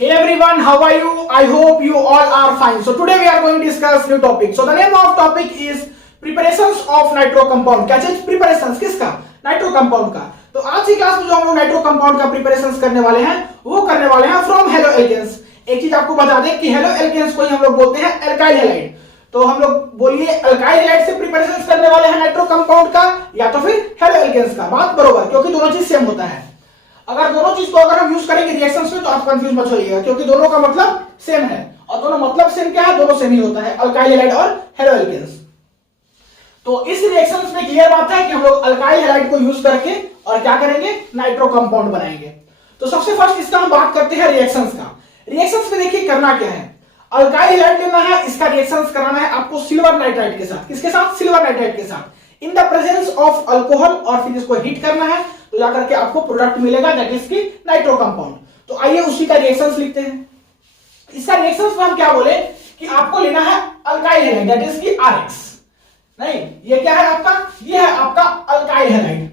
Hey everyone, how are you? I hope you all are fine. So today we are going to discuss new topic. So the name of topic is preparations of nitro compound. क्या चीज preparations किसका? Nitro compound का. तो आज की class में जो हम लोग नाइट्रो कंपाउंड का प्रिपरेशंस करने वाले हैं वो करने वाले हैं फ्रॉम हेलो एल्केन्स. एक चीज आपको बता दें कि हेलो एल्केन्स को ही हम लोग बोलते हैं अल्काइल हैलाइड. तो हम लोग बोलिए अल्काइल हैलाइड से प्रिपरेशंस करने वाले हैं नाइट्रो कंपाउंड का या तो फिर हेलो एल्केन्स का. बात बरोबर, क्योंकि दोनों चीज सेम होता है. अगर दोनों चीज को अगर हम यूज करेंगे रिएक्शंस में तो आप कंफ्यूज मत होइएगा, क्योंकि दोनों का मतलब सेम है. और दोनों मतलब सेम क्या है? दोनों सेम ही होता है, अल्काइल हैलाइड और हेलो एल्केन्स. तो इस रिएक्शंस में क्लियर बात है कि हम लोग अल्काइल हैलाइड को यूज करके और क्या करेंगे? नाइट्रो कंपाउंड बनाएंगे. तो सबसे फर्स्ट इसका हम बात करते हैं रिएक्शंस का. रिएक्शंस में देखिए करना क्या है. अल्काइल हैलाइड लेना है, इसका रिएक्शंस कराना है आपको सिल्वर नाइट्राइड के साथ. किसके साथ? सिल्वर नाइट्राइड के साथ, in the presence of alcohol. और फिर इसको हीट करना है तो जाकर के आपको प्रोडक्ट मिलेगा दैट इज की नाइट्रो कंपाउंड. तो आइए उसी का रिएक्शंस लिखते हैं. इसका रिएक्शंस में हम क्या बोले कि आपको लेना है अल्काइल हैलाइड दैट इज की आरएक्स. नहीं, ये क्या है आपका? ये है आपका अल्काइल हैलाइड.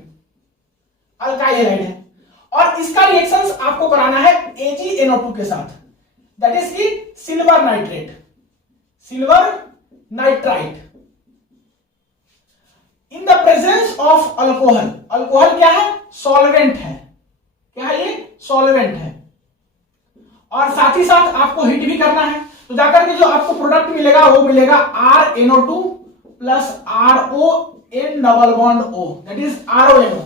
अल्काइल हैलाइड है और इसका रिएक्शंस आपको कराना है AgNO2 के साथ दैट इज की silver nitrate. Silver nitrite in the presence of alcohol. Alcohol क्या है? सॉल्वेंट है. क्या है ये? सॉल्वेंट है. और साथ ही साथ आपको हीट भी करना है. तो जाकर के जो आपको प्रोडक्ट मिलेगा वो मिलेगा RNO2 plus RON double bond O that is RONO.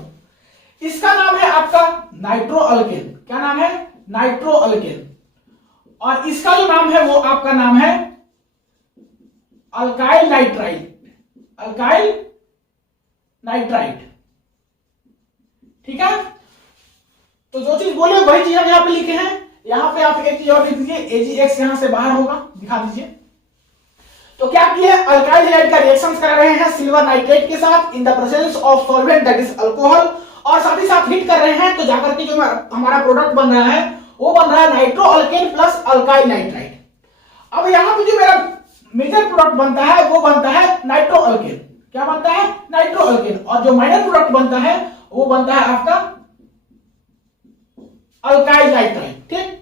इसका नाम है आपका नाइट्रो अल्केन. क्या नाम है? Nitro alkane. और इसका जो नाम है वो आपका नाम है अल्काइल नाइट्राइड. Alkyl nitride. ठीक है. तो जो चीज बोले वही चीज हम यहां पे लिखे हैं. यहां पे आप एक चीज और लिख दीजिए, AgX यहां से बाहर होगा, दिखा दीजिए. तो क्या किए? अल्काइल हैलाइड का रिएक्शंस करा रहे हैं सिल्वर नाइट्रेट के साथ in the presence of solvent that is alcohol. और साथ ही साथ हीट कर रहे हैं तो जाकर के जो हमारा प्रोडक्ट बन रहा है वो बन रहा है nitro alkane plus alkyl nitride. अब यहां पे जो मेरा मेजर प्रोडक्ट बनता है वो बनता है नाइट्रो अल्केन. क्या बनता है? Nitro alkane. और जो माइनर प्रोडक्ट बनता है वो बनता है आपका अल्काइल नाइट्राइड. ठीक.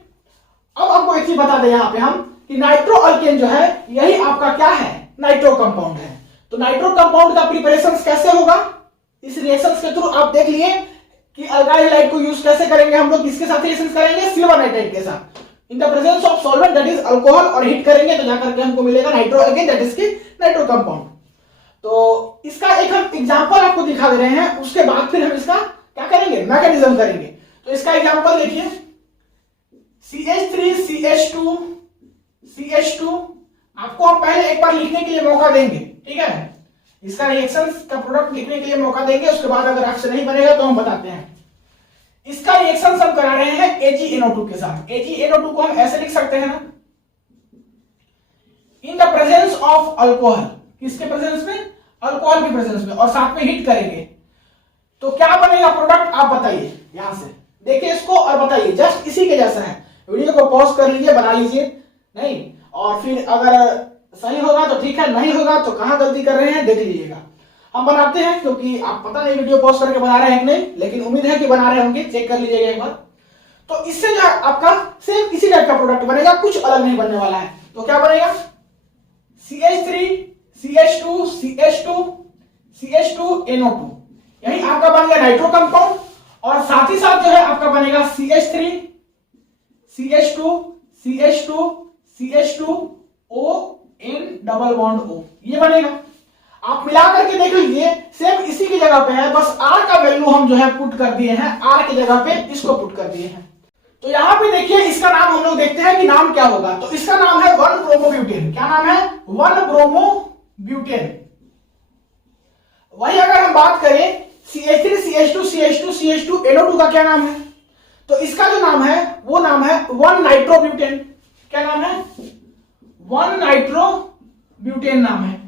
अब आपको एक चीज बता दें यहां पे हम कि नाइट्रो अल्केन जो है यही आपका क्या है? नाइट्रो कंपाउंड है. तो नाइट्रो कंपाउंड का प्रिपरेशन कैसे होगा? इस रिएक्शंस के थ्रू आप देख लिए कि अल्काइल हैलाइड को यूज कैसे करेंगे. हम लोग किसके साथ रिएक्शन करेंगे? सिल्वर नाइट्राइड के साथ in the presence of solvent that is alcohol. और हीट करेंगे तो जाकर के हमको मिलेगा नाइट्रो अल्केन दैट इज की नाइट्रो कंपाउंड. तो इसका एक हम एग्जांपल आपको दिखा दे रहे हैं, उसके बाद फिर हम इसका क्या करेंगे? मैकेनिज्म करेंगे. तो इसका एग्जांपल देखिए, CH3CH2 CH2. आपको हम पहले एक बार लिखने के लिए मौका देंगे. ठीक है. इसका रिएक्शंस का प्रोडक्ट लिखने के लिए मौका देंगे, उसके बाद अगर आपसे नहीं बनेगा तो हम बताते हैं. इसका रिएक्शंस हम करा रहे हैं AgNO2 के साथ. AgNO2 को हम ऐसे लिख सकते हैं ना, in the presence of alcohol. किसके प्रेजेंस में? अल्कोहल के प्रेजेंस में. और साथ में हीट करेंगे तो क्या बनेगा प्रोडक्ट? आप बताइए. यहां से देखिए इसको और बताइए. जस्ट इसी के जैसा है. वीडियो को पॉज कर लीजिए, बना लीजिए. नहीं, और फिर अगर सही होगा तो ठीक है, नहीं होगा तो कहां गलती कर रहे हैं देख लीजिएगा. हम बनाते हैं क्योंकि आप पता नहीं वीडियो पॉज करके बना रहे हैं कि नहीं, लेकिन उम्मीद है कि बना रहे होंगे. चेक कर लीजिएगा एक बार. तो इससे जो आपका सेम इसी टाइप का प्रोडक्ट बनेगा, कुछ अलग नहीं बनने वाला है. तो क्या बनेगा? CH3 CH2 CH2 CH2NO2. यही आपका बन गया नाइट्रो कंपाउंड. और साथ ही साथ जो है आपका बनेगा CH3 CH2 CH2 CH2ON double bond O. ये बनेगा. आप मिला करके देख लीजिए, सेम इसी की जगह पे है, बस R का वैल्यू हम जो है पुट कर दिए हैं. R की जगह पे इसको पुट कर दिए हैं. तो यहां पे देखिए इसका नाम हम लोग देखते हैं कि नाम क्या होगा. तो इसका नाम है 1-ब्रोमोब्यूटेन. क्या नाम है? 1-ब्रोमोब्यूटेन. वही अगर हम बात करें CH3 CH2 CH2 CH2NO2 का क्या नाम है? तो इसका जो नाम है वो नाम है 1-नाइट्रोब्यूटेन. क्या नाम है? 1-नाइट्रोब्यूटेन नाम है.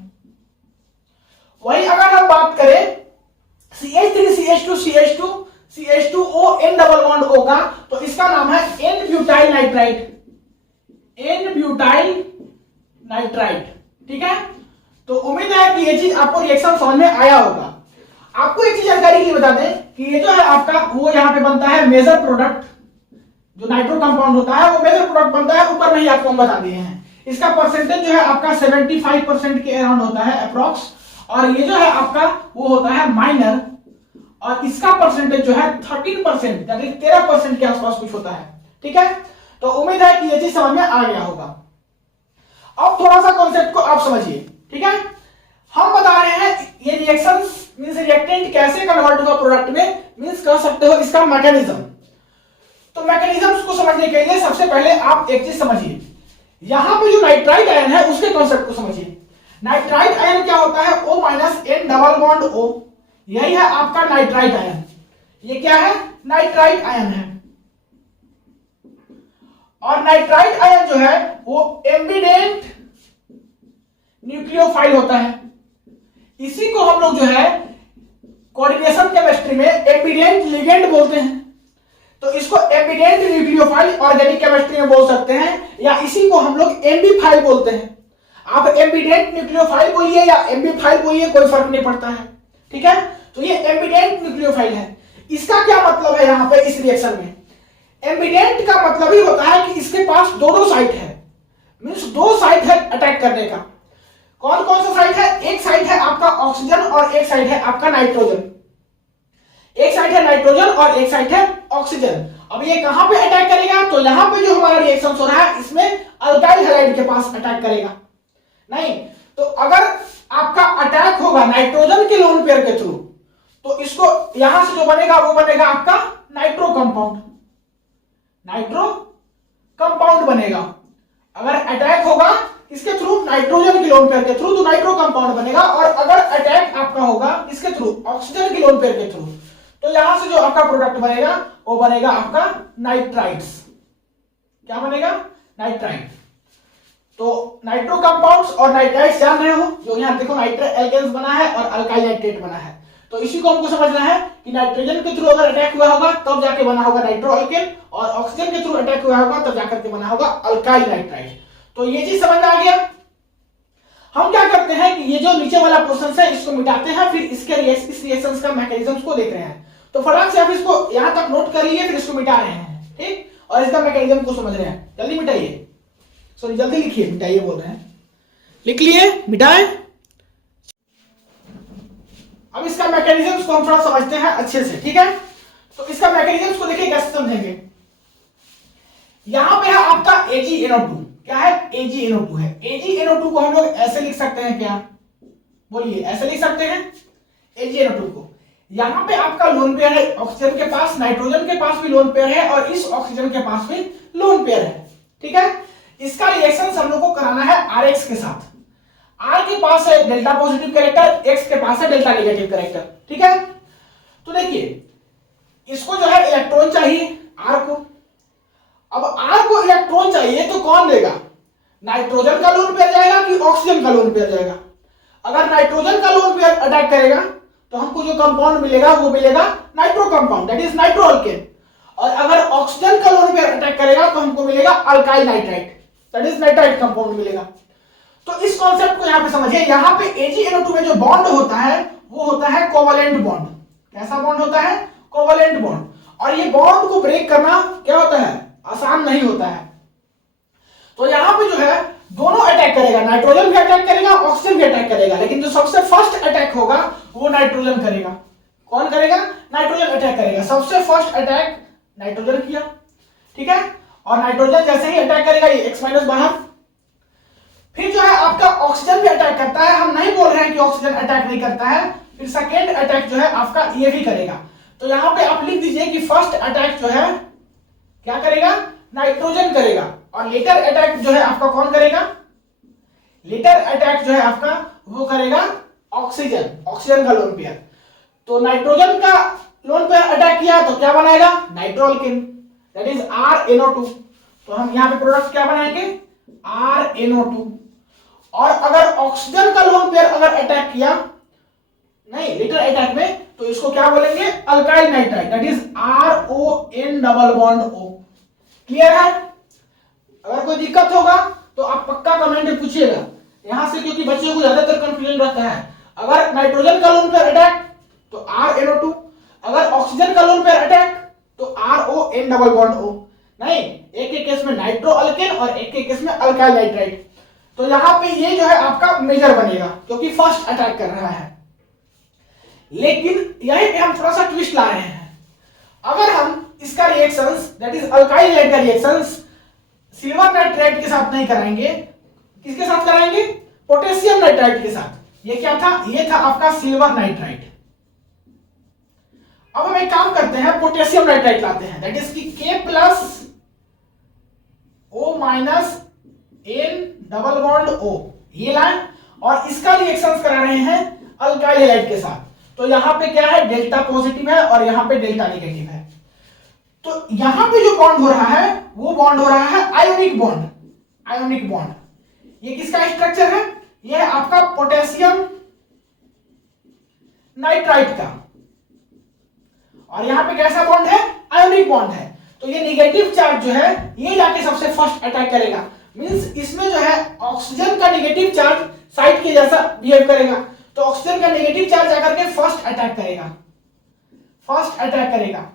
वही अगर हम बात करें CH3 CH2 CH2 CH2ON double bond O का, तो इसका नाम है N-ब्यूटाइल नाइट्राइड. N-ब्यूटाइल नाइट्राइड. ठीक है. तो उम्मीद है कि ये चीज आपको रिएक्शन समझ में आया होगा. आपको एक चीज जानकारी के लिए बता दें कि ये जो है आपका वो यहां पे बनता है मेजर प्रोडक्ट जो नाइट्रो कंपाउंड होता है वो मेजर प्रोडक्ट बनता है, ऊपर में ही आपको हम बता दिए हैं। इसका परसेंटेज जो है आपका 75% के अराउंड होता है अप्रॉक्स, और ये जो है आपका वो होता है माइनर, और इसका परसेंटेज जो है 13%, यानी 13% के आसपास कुछ होता है। ठीक है, तो उम्मीद है कि ये चीज समझ में आ गया होगा। अब थोड़ा सा कॉन्सेप्ट को आप समझिए। ठीक है, हम बता रहे हैं ये रिएक्शंस मींस रिएक्टेंट कैसे कन्वर्ट होगा प्रोडक्ट में, मींस कह सकते हो इसका मैकेनिज्म। तो मैकेनिज्म को समझने के लिए सबसे पहले आप एक चीज समझिए, यहां पे जो नाइट्राइट आयन है उसके कॉन्सेप्ट को समझिए। नाइट्राइट आयन क्या होता है, O N double bond O, यही है आपका नाइट्राइट आयन। ये क्या है, नाइट्राइट आयन है। और नाइट्राइट आयन जो है वो एम्बिडेंट न्यूक्लियोफाइल होता है। इसी को हम लोग जो है कोऑर्डिनेशन केमिस्ट्री में एम्बिडेंट लिगेंड बोलते हैं। तो इसको एम्बिडेंट न्यूक्लियोफाइल ऑर्गेनिक केमिस्ट्री में बोल सकते हैं, या इसी को हम लोग एम्बीफाइल बोलते हैं। आप एम्बिडेंट न्यूक्लियोफाइल बोलिए या एम्बीफाइल बोलिए, कोई फर्क नहीं पड़ता है। ठीक है, तो ये एम्बिडेंट न्यूक्लियोफाइल है। इसका क्या मतलब है यहाँ पे इस रिएक्शन में, एम्बिडेंट का मतलब ही होता है कि इसके पास दो साइट है, मींस दो साइट है अटैक करने का। कौन कौन सा साइट है, एक साइट है आपका ऑक्सीजन और एक साइट है आपका नाइट्रोजन। एक साइड है नाइट्रोजन और एक साइड है ऑक्सीजन। अब ये कहां पे अटैक करेगा, तो यहां पे जो हमारा रिएक्शन हो रहा है इसमें अल्काइल हैलाइड के पास अटैक करेगा। नहीं तो अगर आपका अटैक होगा नाइट्रोजन के लोन पेयर के थ्रू, तो इसको यहां से जो बनेगा वो बनेगा आपका नाइट्रो कंपाउंड, नाइट्रो कंपाउंड बनेगा। अगर अटैक होगा इसके थ्रू नाइट्रोजन के लोन पेयर के थ्रू, तो नाइट्रो कंपाउंड बनेगा। और अगर अटैक आपका होगा इसके थ्रू ऑक्सीजन के लोन पेयर के थ्रू, तो यहां से जो आपका प्रोडक्ट बनेगा वो बनेगा आपका नाइट्राइट्स। क्या बनेगा, नाइट्राइट। तो नाइट्रो कंपाउंड्स और नाइट्राइट्स जान रहे हो, जो यहां देखो नाइट्रो एल्केन्स बना है और अल्काइल नाइट्रेट बना है। तो इसी को हमको समझना है कि नाइट्रोजन के थ्रू अगर अटैक हुआ होगा तब जाके बना होगा नाइट्रो अल्केन, और ऑक्सीजन के थ्रू अटैक हुआ होगा तब जाकर के बना होगा अल्काइल नाइट्राइट। तो ये चीज समझ में आ गया। हम क्या करते हैं कि ये जो नीचे वाला पोर्शन है इसको मिटाते हैं, फिर इसके इस रिएक्शंस का मैकेनिज्म्स को देख रहे हैं। तो फटाक से आप इसको यहां तक नोट कर लिए, फिर इसको मिटा रहे हैं। ठीक, और इसका मैकेनिज्म को समझ रहे हैं। जल्दी मिटाइए, सॉरी जल्दी लिखिए, मिटाइए बोल रहे हैं, लिख लिए, मिटाए। अब इसका मैकेनिज्म्स को हम थोड़ा समझते हैं अच्छे से। ठीक है, तो इसका मैकेनिज्म्स को देखिए कैसे समझेंगे। यहां पे है आपका AgNO2, क्या है, AgNO2 है। AgNO2 को हम लोग ऐसे लिख सकते हैं, क्या बोलिए, ऐसे लिख सकते हैं AgNO2 को। यहां पे आपका लोन पेयर है ऑक्सीजन के पास, नाइट्रोजन के पास भी लोन पेयर है, और इस ऑक्सीजन के पास भी लोन पेयर है। ठीक है, इसका रिएक्शन हम लोग को कराना है RX के साथ। R के पास है डेल्टा पॉजिटिव कैरेक्टर, X के पास है डेल्टा नेगेटिव कैरेक्टर। ठीक है, तो देखिए इसको जो है इलेक्ट्रॉन चाहिए R को। अब R को इलेक्ट्रॉन चाहिए तो कौन देगा, नाइट्रोजन का लोन पेयर जाएगा कि ऑक्सीजन का लोन पेयर जाएगा। अगर नाइट्रोजन का लोन पेयर अटैक करेगा तो हमको जो कंपाउंड मिलेगा वो मिलेगा nitro compound, that is nitro alkane. और अगर ऑक्सीजन का लोन पेयर अटैक करेगा तो हमको मिलेगा alkyl nitrite, that is nitrite compound मिलेगा। तो इस कॉन्सेप्ट को यहां पे समझिए। यहां पे AgNO2 में जो बॉन्ड होता है वो होता है कोवलेंट बॉन्ड। कैसा बॉन्ड होता है, कोवलेंट बॉन्ड। और ये बॉन्ड को ब्रेक करना क्या होता है, आसान नहीं होता है। तो यहां पे जो है दोनों अटैक करेगा, नाइट्रोजन भी अटैक करेगा, ऑक्सीजन भी अटैक करेगा, लेकिन जो सबसे फर्स्ट अटैक होगा वो नाइट्रोजन करेगा। कौन करेगा, नाइट्रोजन अटैक करेगा। सबसे फर्स्ट अटैक नाइट्रोजन किया। ठीक है, और नाइट्रोजन जैसे ही अटैक करेगा ये X- बाहर, फिर जो है आपका ऑक्सीजन भी अटैक करता है। हम नहीं बोल रहे हैं कि ऑक्सीजन अटैक नहीं करता है, फिर सेकेंड अटैक जो है आपका ये भी करेगा। तो यहां पे आप लिख दीजिए कि फर्स्ट अटैक जो है क्या करेगा, नाइट्रोजन करेगा, और लेटर अटैक जो है आपका कौन करेगा, लेटर अटैक जो है आपका वो करेगा ऑक्सीजन, ऑक्सीजन का लोन पेयर। तो नाइट्रोजन का लोन पेयर अटैक किया तो क्या बनाएगा, नाइट्रोअल्केन, दैट इज RNO2। तो हम यहां पे प्रोडक्ट क्या बनाएंगे, RNO2। और अगर ऑक्सीजन का लोन पेयर अगर अटैक किया, नहीं लेटर अटैक में, तो इसको क्या बोलेंगे, alkyl nitrite, that is RON double bond O। Clear है। अगर कोई दिक्कत होगा तो आप पक्का कमेंट में पूछिएगा यहां से, क्योंकि बच्चों को ज्यादातर कंफ्यूजन रहता है। अगर नाइट्रोजन का लोन पेयर अटैक तो RNO2, अगर ऑक्सीजन का लोन पेयर अटैक तो RON डबल बॉन्ड O। नहीं, एक के केस में नाइट्रो अल्केन और एक के केस में अल्काइल नाइट्राइट। तो यहाँ पे ये जो है आपका मेजर बनेगा क्योंकि फर्स्ट अटैक कर रहा है। लेकिन यहीं पे हम थोड़ा सा ट्विस्ट ला रहे हैं। अगर हम इसका reactions that is alkyl hydride का रिएक्शंस सिल्वर नाइट्राइट के साथ नहीं कराएंगे, किसके साथ कराएंगे? पोटेशियम नाइट्राइट के साथ। ये क्या था? ये था आपका सिल्वर नाइट्राइट। अब हम एक काम करते हैं, पोटेशियम नाइट्राइट लाते हैं दैट इज की K plus O minus N double bond O, ये लाएं और इसका रिएक्शंस करा रहे हैं अल्काइल हैलाइड के साथ। तो यहां पे क्या है? डेल्टा पॉजिटिव है और यहां पे डेल्टा नेगेटिव है। तो यहां पे जो बॉन्ड हो रहा है वो बॉन्ड हो रहा है आयोनिक बॉन्ड। आयोनिक बॉन्ड ये किसका स्ट्रक्चर है? ये है आपका पोटेशियम नाइट्राइट का। और यहां पे कैसा बॉन्ड है? आयोनिक बॉन्ड है। तो ये नेगेटिव चार्ज जो है ये जाके सबसे फर्स्ट अटैक करेगा। मींस इसमें जो है ऑक्सीजन का नेगेटिव चार्ज साइड के जैसा बिहेव करेगा। तो ऑक्सीजन का नेगेटिव चार्ज आकर के फर्स्ट अटैक करेगा। फर्स्ट अटैक करेगा।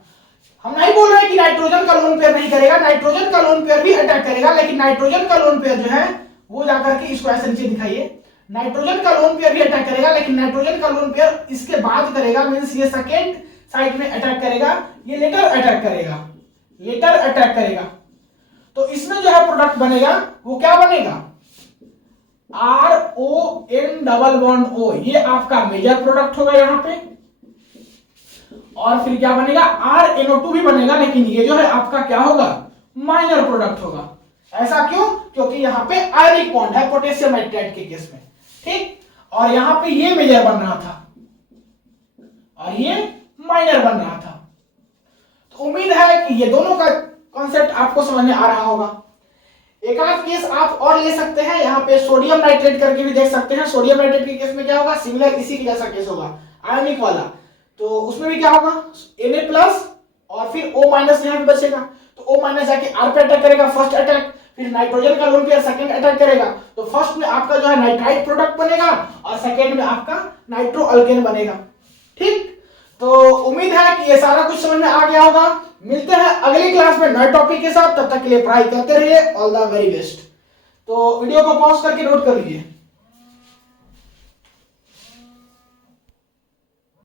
हम नहीं बोल रहे कि नाइट्रोजन का लोन पेयर नहीं करेगा, नाइट्रोजन का लोन पेयर भी अटैक करेगा, लेकिन नाइट्रोजन का लोन पेयर जो है वो जाकर के, इसको ऐसे नीचे दिखाइए, नाइट्रोजन का लोन पेयर भी अटैक करेगा, लेकिन नाइट्रोजन का लोन पेयर इसके बाद करेगा। मींस ये सेकेंड साइड में अटैक करेगा, ये लेटर अटैक करेगा, लेटर अटैक करेगा। तो इसमें जो है प्रोडक्ट बनेगा वो क्या बनेगा? RON डबल बॉन्ड O, ये आपका मेजर प्रोडक्ट होगा यहां पे। और फिर क्या बनेगा? RNO2 भी बनेगा, लेकिन ये जो है आपका क्या होगा? माइनर प्रोडक्ट होगा। ऐसा क्यों? क्योंकि यहां पे आयनिक बॉन्ड है पोटेशियम नाइट्राइट के केस में, ठीक। और यहां पे ये मेजर बन रहा था और ये माइनर बन रहा था। तो उम्मीद है कि ये दोनों का कॉन्सेप्ट आपको समझ में आ रहा होगा। एक आध केस आप और ले सकते हैं, यहाँ पे सोडियम नाइट्रेट करके भी देख सकते हैं। सोडियम नाइट्रेट के केस में क्या होगा? सिमिलर इसी के जैसा केस होगा, आयनिक वाला। तो उसमें भी क्या होगा? Na प्लस और फिर O माइनस यहाँ पे बचेगा। तो O माइनस जाके R पे अटैक करेगा, फर्स्ट अटैक। फिर नाइट्रोजन का लोन पेयर सेकंड अटैक करेगा। तो फर्स्ट में आपका जो है नाइट्राइट प्रोडक्ट बनेगा और सेकंड में आपका नाइट्रो अल्केन बनेगा, ठीक। तो उम्मीद है कि ये सारा कुछ समझ में आ गया होगा। मिलते हैं अगली क्लास में नए टॉपिक के साथ, तब तक के लिए पढ़ाई करते रहिए। All the very best. तो वीडियो को पॉज करके नोट कर लीजिए।